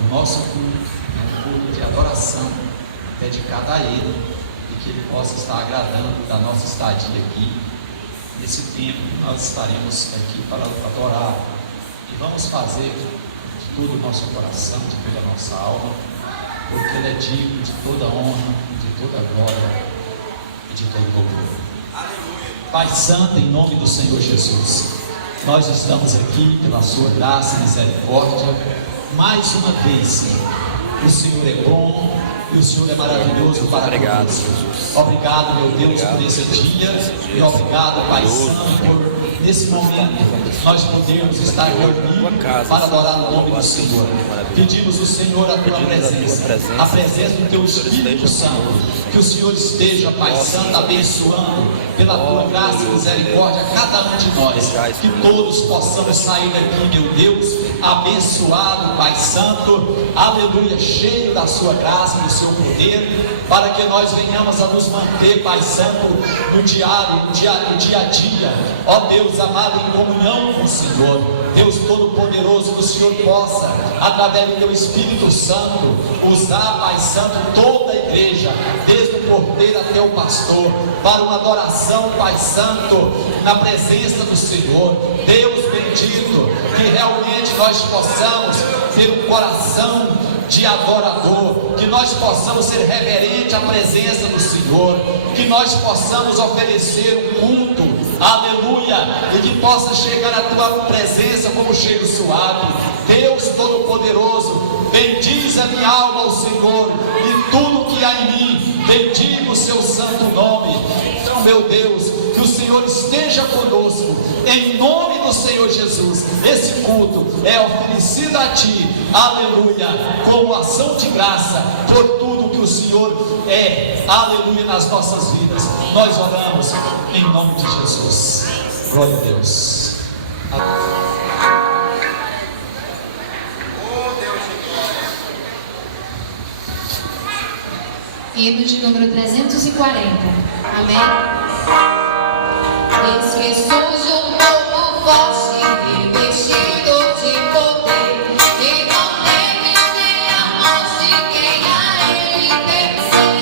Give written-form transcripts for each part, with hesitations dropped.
o nosso culto é um culto de adoração dedicado a Ele, e que Ele possa estar agradando da nossa estadia aqui. Nesse tempo nós estaremos aqui para adorar, e vamos fazer de todo o nosso coração, de toda a nossa alma, porque Ele é digno de toda honra, de toda glória e de todo louvor. Pai Santo, em nome do Senhor Jesus, nós estamos aqui pela sua graça e misericórdia, mais uma vez, Senhor. O Senhor é bom e o Senhor é maravilhoso para nós. Obrigado, meu Deus, por esse dia, e obrigado, Pai Santo, por nesse momento nós podermos estar reunidos para adorar o nome do Senhor. Pedimos ao Senhor a tua presença, a presença do teu Espírito Santo, que o Senhor esteja, Pai Santo, abençoando pela tua graça e misericórdia cada um de nós, que todos possamos sair daqui, meu Deus, abençoado, Pai Santo, aleluia, cheio da sua graça e do seu poder, para que nós venhamos a nos manter, Pai Santo, no dia a dia, ó Deus amado, em comunhão com o Senhor. Deus Todo-Poderoso, que o Senhor possa, através do teu Espírito Santo, usar, Pai Santo, toda a igreja, desde o porteiro até o pastor, para uma adoração, Pai Santo, na presença do Senhor. Deus bendito, que realmente nós possamos ter um coração de adorador, que nós possamos ser reverente à presença do Senhor, que nós possamos oferecer um culto, aleluia, e que possa chegar à tua presença como cheiro suave. Deus Todo-Poderoso, bendiz a minha alma ao Senhor, e tudo que há em mim, bendiga o seu santo nome. Então, meu Deus, que o Senhor esteja conosco, em nome do Senhor Jesus. Esse culto é oferecido a ti, aleluia, como ação de graça por tudo que o Senhor é, aleluia, nas nossas vidas. Nós oramos em nome de Jesus. Glória a Deus. Hino de número 340. Amém. Eis que surge um povo forte, revestido de poder, e não teme nem a morte quem a ele vencer,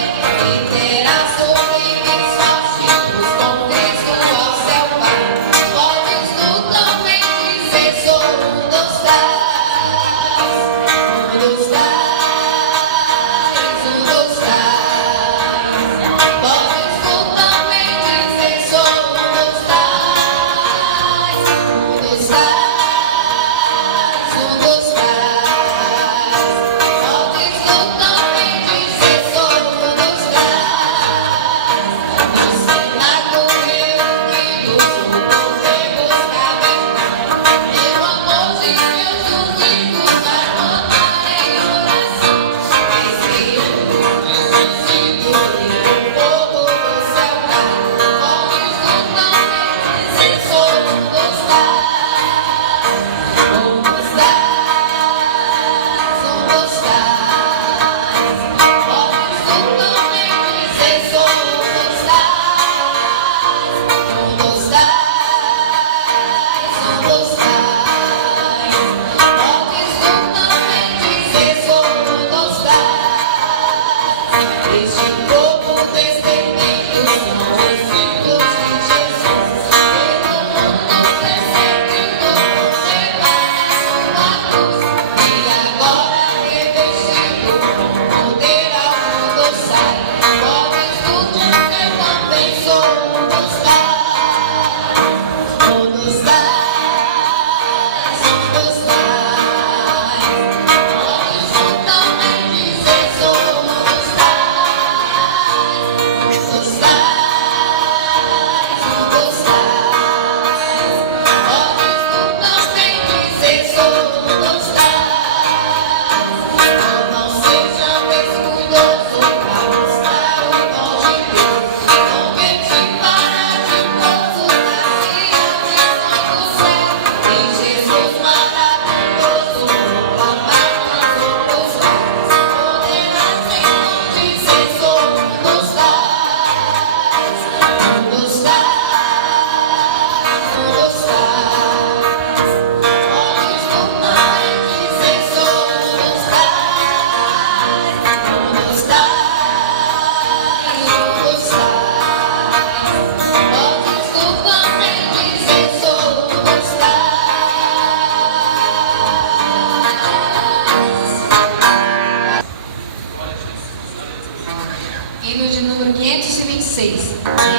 e terá sorrisos fortes com Cristo ao seu Pai. Podes tu também dizer: sou um dos tais, um dos tais, um dos tais. Podes tu também dizer: sou um dos tais. 6.